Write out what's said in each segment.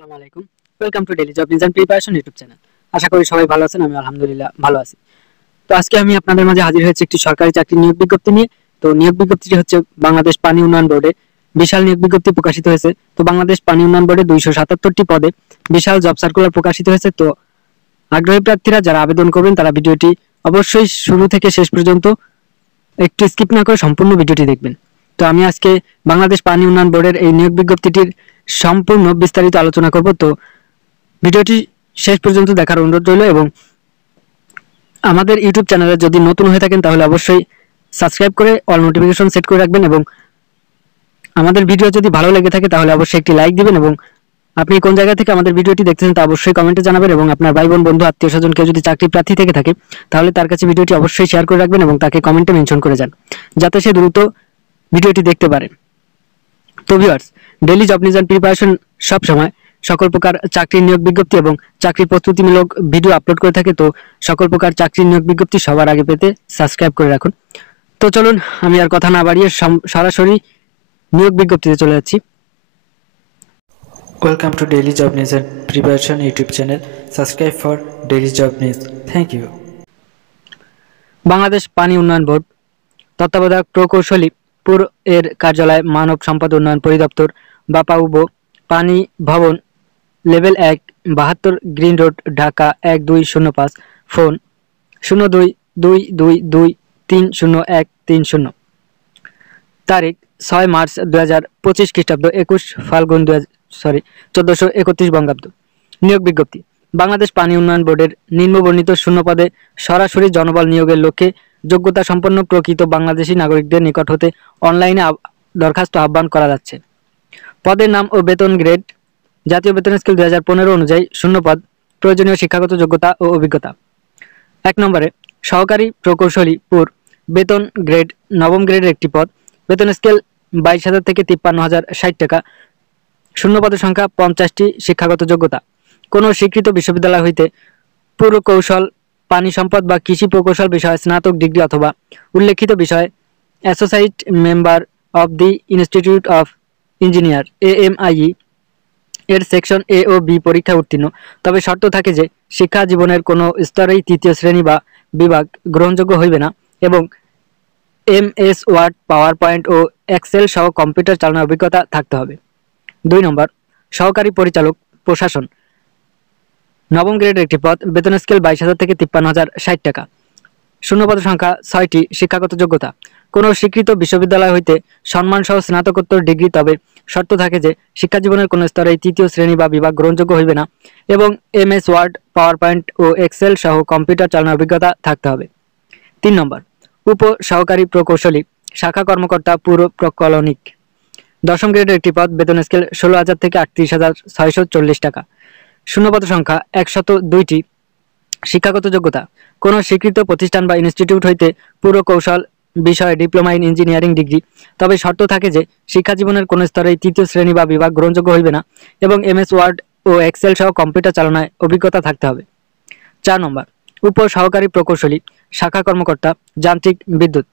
আসসালামু আলাইকুম। Welcome to daily job news and preparation YouTube channel. আশা করি সবাই ভালো আছেন। আমি আলহামদুলিল্লাহ ভালো আছি। তো আজকে আমি আপনাদের মাঝে হাজির হয়েছি একটি সরকারি চাকরির নিয়োগ বিজ্ঞপ্তি নিয়ে। তো নিয়োগ বিজ্ঞপ্তিটি হচ্ছে বাংলাদেশ পানি উন্নয়ন বোর্ডে বিশাল নিয়োগ বিজ্ঞপ্তি প্রকাশিত হয়েছে। তো বাংলাদেশ পানি উন্নয়ন বোর্ডে 277টি পদে বিশাল জব সার্কুলার প্রকাশিত হয়েছে। তো আগ্রহী প্রার্থীরা যারা আবেদন করবেন তারা ভিডিওটি অবশ্যই শুরু থেকে শেষ পর্যন্ত একটু স্কিপ না করে সম্পূর্ণ ভিডিওটি দেখবেন। তো আমি আজকে বাংলাদেশ পানি উন্নয়ন বোর্ডের এই নিয়োগ বিজ্ঞপ্তিটির সম্পূর্ণ বিস্তারিত আলোচনা করব। তো ভিডিওটি শেষ পর্যন্ত দেখার অনুরোধ রইল এবং আমাদের ইউটিউব চ্যানেলে যদি নতুন হয়ে থাকেন তাহলে অবশ্যই সাবস্ক্রাইব করে অল নোটিফিকেশন সেট করে রাখবেন এবং আমাদের ভিডিও যদি ভালো লেগে থাকে তাহলে অবশ্যই একটি লাইক দিবেন এবং আপনি কোন জায়গা থেকে আমাদের ভিডিওটি দেখতেছেন তা অবশ্যই কমেন্টে জানাবেন এবং আপনার ভাই বোন বন্ধু আত্মীয় স্বজন কেউ যদি চাকরি প্রার্থী থেকে থাকে তাহলে তার কাছে ভিডিওটি অবশ্যই শেয়ার করে রাখবেন এবং তাকে কমেন্টে মেনশন করে যান যাতে সে দ্রুত ভিডিওটি দেখতে পারে। তো viewers, daily job news and preparation সব সময় সকল প্রকার চাকরির নিয়োগ বিজ্ঞপ্তি এবং চাকরির প্রস্তুতিমূলক ভিডিও আপলোড করে থাকে। তো সকল প্রকার চাকরির নিয়োগ বিজ্ঞপ্তি সবার আগে পেতে সাবস্ক্রাইব করে রাখুন। তো চলুন আমি আর কথা না বাড়িয়ে সরাসরি নিয়োগ বিজ্ঞপ্তিতে চলে যাচ্ছি। Welcome to Daily Job News and Preparation YouTube channel. Subscribe for Daily Job News. Thank you. Bangladesh পানি উন্নয়ন বোর্ড তত্ত্বাবধায়ক প্রকৌশলী পুর এর কার্যালয় মানব সম্পদ উন্নয়ন পরিদপ্তর বাপাউবো পানি ভবন level 1 72 green road Dhaka 1205 phone 0222230130 তারিখ 6 মার্চ 2025 খ্রিস্টাব্দ 21 ফাল্গুন 1431 বঙ্গাব্দ। নিয়োগ বিজ্ঞপ্তি বাংলাদেশ পানি উন্নয়ন বোর্ডের নিম্নবর্ণিত শূন্য পদে সরাসরি জনবল নিয়োগের লক্ষ্যে যোগ্যতা সম্পন্ন প্রকৃত বাংলাদেশী নাগরিকদের নিকট হতে অনলাইনে দরখাস্ত আহ্বান করা যাচ্ছে। পদের নাম ও বেতন গ্রেড জাতীয় বেতন স্কেল 2015 অনুযায়ী শূন্য পদ প্রয়োজনীয় শিক্ষাগত যোগ্যতা ও অভিজ্ঞতা। 1 নম্বরে সহকারী প্রকৌশলী পুর বেতন গ্রেড নবম গ্রেডের একটি পদ বেতন স্কেল 22,000 থেকে 53,060 টাকা শূন্য পদের সংখ্যা 50টি শিক্ষাগত যোগ্যতা কোনো স্বীকৃত বিশ্ববিদ্যালয় হইতে পুরকৌশল পানি সম্পদ বা কৃষি প্রকৌশল বিষয়ে স্নাতক ডিগ্রি অথবা উল্লেখিত বিষয়ে associate member of the institute of engineer AMIE এর সেকশন A ও B পরীক্ষা উত্তীর্ণ, তবে শর্ত থাকে যে শিক্ষা জীবনের কোনো স্তরেই তৃতীয় শ্রেণী বা বিভাগ গ্রহণযোগ্য হইবে না এবং MS ওয়ার্ড পাওয়ার পয়েন্ট ও এক্সেল সহ কম্পিউটার চালানোর অভিজ্ঞতা থাকতে হবে। 2 নম্বর সহকারী পরিচালক প্রশাসন নবম গ্রেডের একটি পদ বেতন স্কেল 22,000 থেকে 53,060 টাকা শূন্য পদের সংখ্যা 6টি শিক্ষাগত যোগ্যতা কোনো স্বীকৃত বিশ্ববিদ্যালয় হইতে সম্মানসহ স্নাতকোত্তর ডিগ্রি, তবে শর্ত থাকে যে শিক্ষা জীবনের কোনো স্তরে তৃতীয় শ্রেণী বা বিভাগ গ্রহণযোগ্য হইবে না এবং MS ওয়ার্ড পাওয়ার পয়েন্ট ও এক্সেল সহ কম্পিউটার চালানোর অভিজ্ঞতা থাকতে হবে। 3 নম্বর উপ সহকারী প্রকৌশলী শাখা কর্মকর্তা পুরো প্রকলনিক দশম গ্রেডের একটি পদ বেতন স্কেল 16,000 থেকে 38,640 টাকা শূন্য পদ সংখ্যা 102টি শিক্ষাগত যোগ্যতা কোনো স্বীকৃত প্রতিষ্ঠান বা ইনস্টিটিউট হইতে পুরকৌশল বিষয়ে ডিপ্লোমা ইন ইঞ্জিনিয়ারিং ডিগ্রি, তবে শর্ত থাকে যে শিক্ষা জীবনের কোনো স্তরে তৃতীয় শ্রেণী বা বিভাগ গ্রহণযোগ্য হইবে না এবং MS ওয়ার্ড ও এক্সেল সহ কম্পিউটার চালনায় অভিজ্ঞতা থাকতে হবে। 4 নম্বর উপ সহকারী প্রকৌশলী শাখা কর্মকর্তা যান্ত্রিক বিদ্যুৎ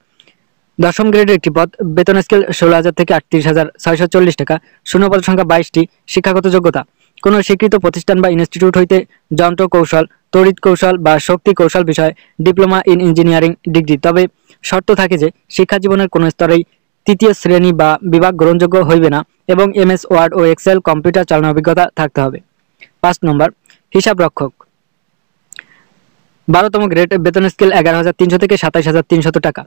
দশম গ্রেডের একটি পদ বেতন স্কেল 16,000 থেকে 38,640 টাকা শূন্য পদ সংখ্যা 22টি শিক্ষাগত যোগ্যতা কোনো স্বীকৃত প্রতিষ্ঠান বা ইনস্টিটিউট হইতে যন্ত্র কৌশল তড়িৎ কৌশল বা শক্তি কৌশল বিষয়ে ডিপ্লোমা ইন ইঞ্জিনিয়ারিং ডিগ্রি, তবে শর্ত থাকে যে শিক্ষা জীবনের কোনো স্তরেই তৃতীয় শ্রেণী বা বিভাগ গ্রহণযোগ্য হইবে না এবং MS ওয়ার্ড ও এক্সেল কম্পিউটার চালানোর অভিজ্ঞতা থাকতে হবে। 5 নম্বর হিসাব রক্ষক 12তম গ্রেড বেতন স্কেল 11,300 থেকে 27,300 টাকা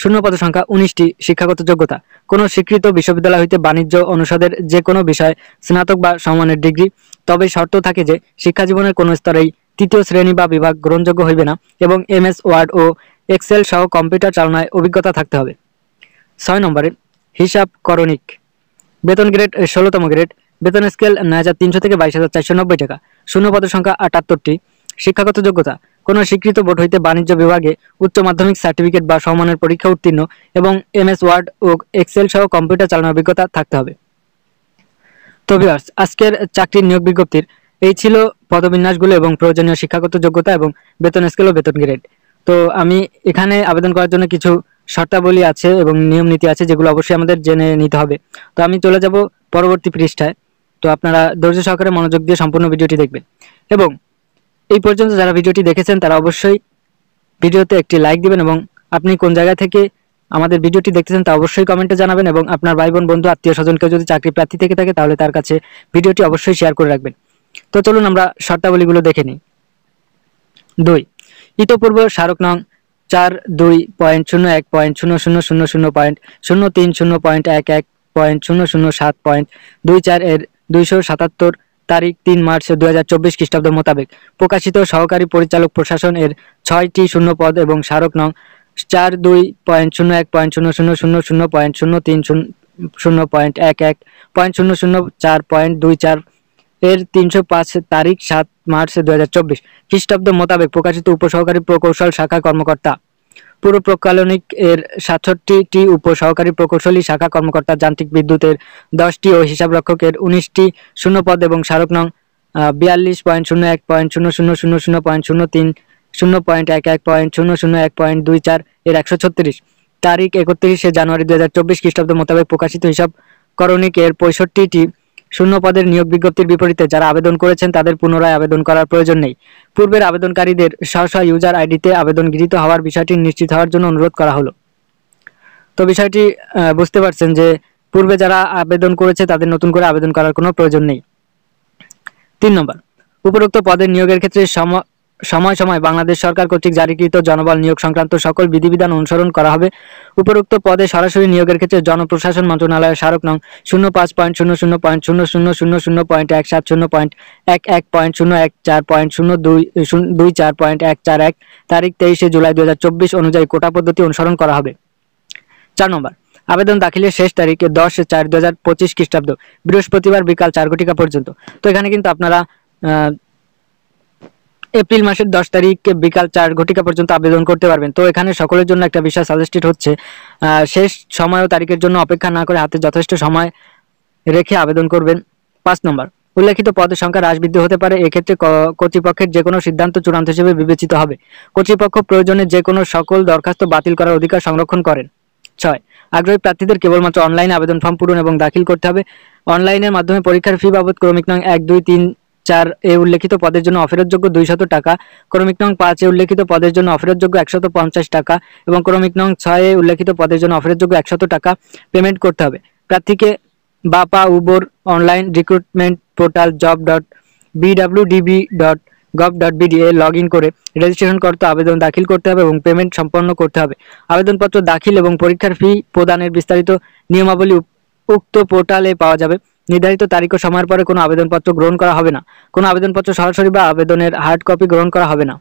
শূন্য পদ সংখ্যা 19টি শিক্ষাগত যোগ্যতা কোনো স্বীকৃত বিশ্ববিদ্যালয় হইতে বাণিজ্য অনুষদের যে কোনো বিষয়ে স্নাতক বা সমমানের ডিগ্রি, তবে শর্ত থাকে যে শিক্ষা জীবনের কোনো স্তরেই তৃতীয় শ্রেণী বা বিভাগ গ্রহণযোগ্য হইবে না এবং MS ওয়ার্ড ও এক্সেল সহ কম্পিউটার চালনায় অভিজ্ঞতা থাকতে হবে। 6 নম্বরে হিসাব করণিক বেতন গ্রেড 16তম গ্রেড বেতন স্কেল 9,300 থেকে 22,490 টাকা শূন্য পদের সংখ্যা 78টি শিক্ষাগত যোগ্যতা কোনো স্বীকৃত বোর্ড হইতে বাণিজ্য বিভাগে উচ্চ মাধ্যমিক সার্টিফিকেট বা সমমানের পরীক্ষা উত্তীর্ণ এবং MS ওয়ার্ড ও এক্সেল সহ কম্পিউটার চালানোর অভিজ্ঞতা থাকতে হবে। তো ভিউয়ার্স, আজকের চাকরির নিয়োগ বিজ্ঞপ্তির এই ছিল পদবিন্যাসগুলো এবং প্রয়োজনীয় শিক্ষাগত যোগ্যতা এবং বেতন স্কেল ও বেতন গ্রেড। তো আমি এখানে আবেদন করার জন্য কিছু শর্তাবলী আছে এবং নিয়ম নীতি আছে যেগুলো অবশ্যই আমাদের জেনে নিতে হবে। তো আমি চলে যাব পরবর্তী পৃষ্ঠায়। তো আপনারা ধৈর্য সহকারে মনোযোগ দিয়ে সম্পূর্ণ ভিডিওটি দেখবেন এবং এই পর্যন্ত যারা ভিডিওটি দেখেছেন তারা অবশ্যই ভিডিওতে একটি লাইক দিবেন এবং আপনি কোন জায়গা থেকে আমাদের ভিডিওটি দেখতেছেন তা অবশ্যই কমেন্টে জানাবেন এবং আপনার ভাই বোন বন্ধু আত্মীয় স্বজনকে যদি চাকরি প্রার্থী থেকে থাকে তাহলে তার কাছে ভিডিওটি অবশ্যই শেয়ার করে রাখবেন। তো চলুন আমরা শর্তাবলীগুলো দেখে নিই। 2 ইতোপূর্ব স্মারক নং 42.0.0000.030.11.007.24 এর 277 তারিখ 3 মার্চ 2024 খ্রিস্টাব্দ মোতাবেক প্রকাশিত সহকারী পরিচালক প্রশাসন এর 6টি শূন্য পদ এবং স্মারক নং 42.01.000.030.11.004.24 এর 305 তারিখ 7 মার্চ 2024 খ্রিস্টাব্দ মোতাবেক প্রকাশিত উপসহকারী প্রকৌশল শাখা কর্মকর্তা পুরো প্রকৌশলিক এর 67টি উপসহকারী প্রকৌশলী শাখা কর্মকর্তা যান্ত্রিক বিদ্যুতের 10টি ও হিসাবরক্ষকের 19টি শূন্যপদ এবং স্মারক নং 42.01.000.030.11.001.24 এর 136 তারিখ 31 জানুয়ারি 2024 খ্রিস্টাব্দ মোতাবেক প্রকাশিত হিসাব করণিক এর 65টি শূন্য পদের নিয়োগ বিজ্ঞপ্তির বিপরীতে যারা আবেদন করেছেন তাদের পুনরায় আবেদন করার প্রয়োজন নেই। পূর্বের আবেদনকারীদের স্ব ইউজার আইডিতে আবেদন গৃহীত হওয়ার বিষয়টি নিশ্চিত হওয়ার জন্য অনুরোধ করা হলো। তো বিষয়টি বুঝতে পারছেন যে পূর্বে যারা আবেদন করেছে তাদের নতুন করে আবেদন করার কোনো প্রয়োজন নেই। 3 নম্বর, উপরোক্ত পদের নিয়োগের ক্ষেত্রে সময় সময় বাংলাদেশ সরকার কর্তৃক জারিকৃত জনবল নিয়োগ সংক্রান্ত সকল বিধিবিধান অনুসরণ করা হবে। উপরোক্ত পদে সরাসরি নিয়োগের ক্ষেত্রে জনপ্রশাসন মন্ত্রণালয়ের স্মারক নং 05.00.000.170.11.0.024.141 তারিখ 23 জুলাই 2024 অনুযায়ী কোটা পদ্ধতি অনুসরণ করা হবে। 4 নম্বর, আবেদন দাখিলের শেষ তারিখ 10/4/2025 খ্রিস্টাব্দ বৃহস্পতিবার বিকাল 4 ঘটিকা পর্যন্ত। তো এখানে কিন্তু আপনারা এপ্রিল মাসের 10 তারিখ বিকাল 4 ঘটিকা পর্যন্ত আবেদন করতে পারবেন। তো এখানে সকলের জন্য একটা বিষয় সাজেস্টেড হচ্ছে শেষ সময় ও তারিখের জন্য অপেক্ষা না করে হাতে যথেষ্ট সময় রেখে আবেদন করবেন। 5 নম্বর, উল্লেখিত পদের সংখ্যা হ্রাস বৃদ্ধি হতে পারে, এক্ষেত্রে কর্তৃপক্ষের যে কোনো সিদ্ধান্ত চূড়ান্ত হিসেবে বিবেচিত হবে। কর্তৃপক্ষ প্রয়োজনে যে কোনো সকল দরখাস্ত বাতিল করার অধিকার সংরক্ষণ করেন। 6, আগ্রহী প্রার্থীদের কেবলমাত্র অনলাইনে আবেদন ফর্ম পূরণ এবং দাখিল করতে হবে। অনলাইনের মাধ্যমে পরীক্ষার ফি বাবদ ক্রমিক নং 1, 2, 3, 4 এ উল্লেখিত পদের জন্য অফেরতযোগ্য 200 টাকা, ক্রমিক নং 5 এ উল্লেখিত পদের জন্য অফেরতযোগ্য 150 টাকা এবং ক্রমিক নং 6 এ উল্লেখিত পদের জন্য অফেরতযোগ্য 100 টাকা পেমেন্ট করতে হবে। প্রার্থীকে বাপা উবোর অনলাইন রিক্রুটমেন্ট পোর্টাল job.bwdb.gov.bd এ লগ ইন করে রেজিস্ট্রেশন করতে আবেদন দাখিল করতে হবে এবং পেমেন্ট সম্পন্ন করতে হবে। আবেদনপত্র দাখিল এবং পরীক্ষার ফি প্রদানের বিস্তারিত নিয়মাবলী উক্ত পোর্টালে পাওয়া যাবে। নির্ধারিত তারিখ ও সময়ের পরে কোনো আবেদনপত্র গ্রহণ করা হবে না। কোনো আবেদনপত্র সরাসরি বা আবেদনের হার্ড কপি গ্রহণ করা হবে না।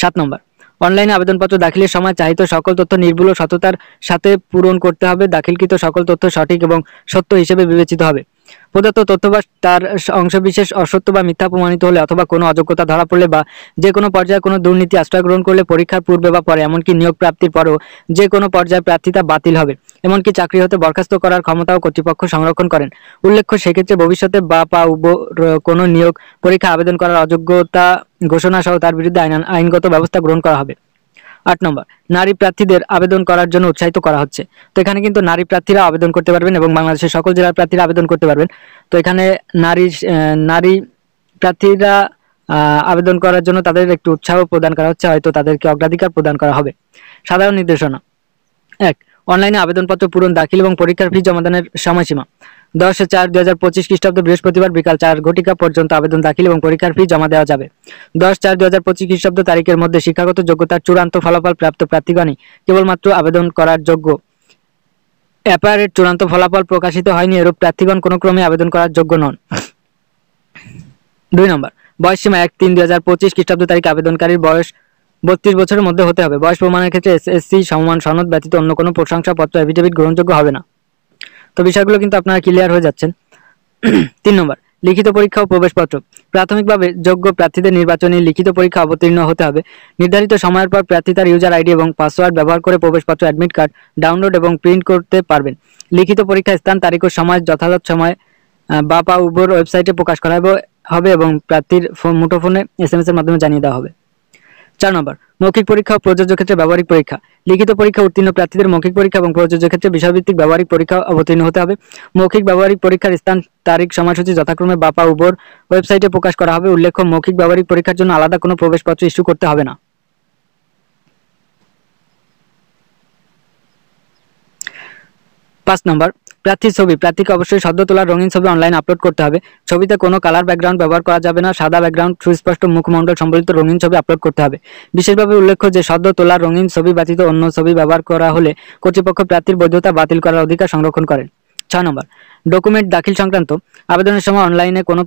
7 নম্বর, অনলাইনে আবেদনপত্র দাখিলের সময় চাহিত সকল তথ্য নির্ভুল ও সততার সাথে পূরণ করতে হবে। দাখিলকৃত সকল তথ্য সঠিক এবং সত্য হিসেবে বিবেচিত হবে। প্রদত্ত তথ্য বা তার অংশবিশেষ অসত্য বা মিথ্যা প্রমাণিত হলে অথবা কোনো অযোগ্যতা ধরা পড়লে বা যে কোনো পর্যায়ে কোনো দুর্নীতি আশ্রয় গ্রহণ করলে পরীক্ষার পূর্বে বা পরে এমনকি নিয়োগ প্রাপ্তির পরেও যে কোনো পর্যায়ে প্রার্থিতা বাতিল হবে। এমনকি চাকরি হতে বরখাস্ত করার ক্ষমতাও কর্তৃপক্ষ সংরক্ষণ করেন। উল্লেখ্য, সেক্ষেত্রে ভবিষ্যতে বা কোনো নিয়োগ পরীক্ষা আবেদন করার অযোগ্যতা ঘোষণা সহ তার বিরুদ্ধে আইনগত ব্যবস্থা গ্রহণ করা হবে। 8 নম্বর, নারী প্রার্থীদের আবেদন করার জন্য উৎসাহিত করা হচ্ছে। তো এখানে কিন্তু নারী প্রার্থীরা আবেদন করতে পারবেন এবং বাংলাদেশের সকল জেলার প্রার্থীরা আবেদন করতে পারবেন। তো এখানে নারী প্রার্থীরা আবেদন করার জন্য তাদের একটু উৎসাহ প্রদান করা হচ্ছে, হয়তো তাদেরকে অগ্রাধিকার প্রদান করা হবে। সাধারণ নির্দেশনা। 1, অনলাইনে আবেদনপত্র পূরণ, দাখিল এবং পরীক্ষার ফি জমাদানের সময়সীমা 10/4/2025 খ্রিস্টাব্দ বৃহস্পতিবার বিকাল 4 ঘটিকা পর্যন্ত আবেদন দাখিল এবং পরীক্ষার ফি জমা দেওয়া যাবে। 10/4/2025 খ্রিস্টাব্দ তারিখের মধ্যে শিক্ষাগত যোগ্যতার চূড়ান্ত ফলাফল প্রাপ্ত প্রার্থীগণই কেবলমাত্র আবেদন করার যোগ্য। অ্যাপারের চূড়ান্ত ফলাফল প্রকাশিত হয়নি এরূপ প্রার্থীগণ কোনো ক্রমে আবেদন করার যোগ্য নন। 2 নম্বর, বয়সসীমা 1/3/2025 খ্রিস্টাব্দ তারিখ আবেদনকারীর বয়স 32 বছরের মধ্যে হতে হবে। বয়স প্রমাণের ক্ষেত্রে এসএসসি সমমান সনদ ব্যতীত অন্য কোনো প্রশংসাপত্র এফিডেভিট গ্রহণযোগ্য হবে না। তো বিষয়গুলো কিন্তু আপনারা ক্লিয়ার হয়ে যাচ্ছেন। 3 নম্বর, লিখিত পরীক্ষা ও প্রবেশপত্র। প্রাথমিকভাবে যোগ্য প্রার্থীদের নির্বাচনী লিখিত পরীক্ষা অবতীর্ণ হতে হবে। নির্ধারিত সময়ের পর প্রার্থী তার ইউজার আইডি এবং পাসওয়ার্ড ব্যবহার করে প্রবেশপত্র অ্যাডমিট কার্ড ডাউনলোড এবং প্রিন্ট করতে পারবেন। লিখিত পরীক্ষা স্থান, তারিখ ও সময় যথাযথ সময় বাপা উবোর ওয়েবসাইটে প্রকাশ করা হবে এবং প্রার্থীর মুঠোফোনে SMS এর মাধ্যমে জানিয়ে দেওয়া হবে। 4 নম্বর মৌখিক পরীক্ষা ও প্রযোজ্য ক্ষেত্রে ব্যবহারিক পরীক্ষা। লিখিত পরীক্ষা উত্তীর্ণ প্রার্থীদের মৌখিক পরীক্ষা এবং প্রযোজ্য ক্ষেত্রে বিষয়ভিত্তিক ব্যবহারিক পরীক্ষা অবতীর্ণ হতে হবে। মৌখিক ব্যবহারিক পরীক্ষার স্থান, তারিখ, সময়সূচি যথাক্রমে বাপা উভর ওয়েবসাইটে প্রকাশ করা হবে। উল্লেখ্য, মৌখিক ব্যবহারিক পরীক্ষার জন্য আলাদা কোনো প্রবেশপত্র ইস্যু করতে হবে না। 5 নম্বর প্রার্থীর ছবি। প্রার্থীকে অবশ্যই সদ্য তোলা রঙিন ছবি অনলাইন আপলোড করতে হবে। ছবিতে কোনো কালার ব্যাকগ্রাউন্ড ব্যবহার করা যাবে না। সাদা ব্যাকগ্রাউন্ড, সুস্পষ্ট মুখমণ্ডল সম্বলিত রঙিন ছবি আপলোড করতে হবে। বিশেষভাবে উল্লেখ্য যে সদ্য তোলা রঙিন ছবি ব্যতীত অন্য ছবি ব্যবহার করা হলে কর্তৃপক্ষ প্রার্থীর বৈধতা বাতিল করার অধিকার সংরক্ষণ করেন। 6 নম্বর ডকুমেন্ট দাখিল সংক্রান্ত। আবেদনের সময় অনলাইনে কোনো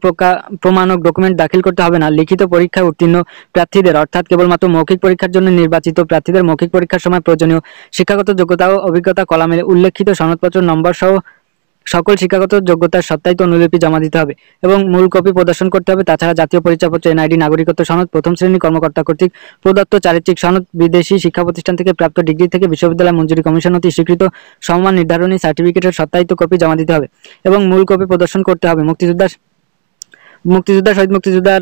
প্রমাণক ডকুমেন্ট দাখিল করতে হবে না। লিখিত পরীক্ষায় উত্তীর্ণ প্রার্থীদের অর্থাৎ কেবলমাত্র মৌখিক পরীক্ষার জন্য নির্বাচিত প্রার্থীদের মৌখিক পরীক্ষার সময় প্রয়োজনীয় শিক্ষাগত যোগ্যতা ও অভিজ্ঞতা কলামে উল্লেখিত সনদপত্র নম্বর সহ সকল শিক্ষাগত যোগ্যতার সত্যায়িত অনুলিপি জমা দিতে হবে এবং মূল কপি প্রদর্শন করতে হবে। তাছাড়া জাতীয় পরিচয়পত্র, এনআইডি, নাগরিকত্ব সনদ, প্রথম শ্রেণী কর্মকর্তা কর্তৃক প্রদত্ত চারিত্রিক সনদ, বিদেশি শিক্ষা প্রতিষ্ঠান থেকে প্রাপ্ত ডিগ্রি থেকে বিশ্ববিদ্যালয় মঞ্জুরি কমিশন হতে স্বীকৃত সমমান নির্ধারণী সার্টিফিকেটের সত্যায়িত কপি জমা দিতে হবে এবং মূল কপি প্রদর্শন করতে হবে। শহীদ মুক্তিযোদ্ধার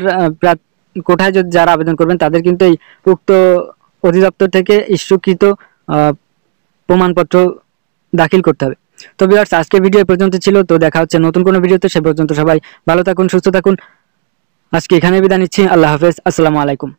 কোঠায় যারা আবেদন করবেন তাদের কিন্তু এই উক্ত অধিদপ্তর থেকে ইস্যুকৃত প্রমাণপত্র দাখিল করতে হবে। তো ভিউয়ার্স, আজকের ভিডিও এই পর্যন্ত ছিল। তো দেখা হচ্ছে নতুন কোনো ভিডিওতে। সে পর্যন্ত সবাই ভালো থাকুন, সুস্থ থাকুন। আজকে এখানে বিদায় নিচ্ছি। আল্লাহ হাফেজ। আসসালামু আলাইকুম।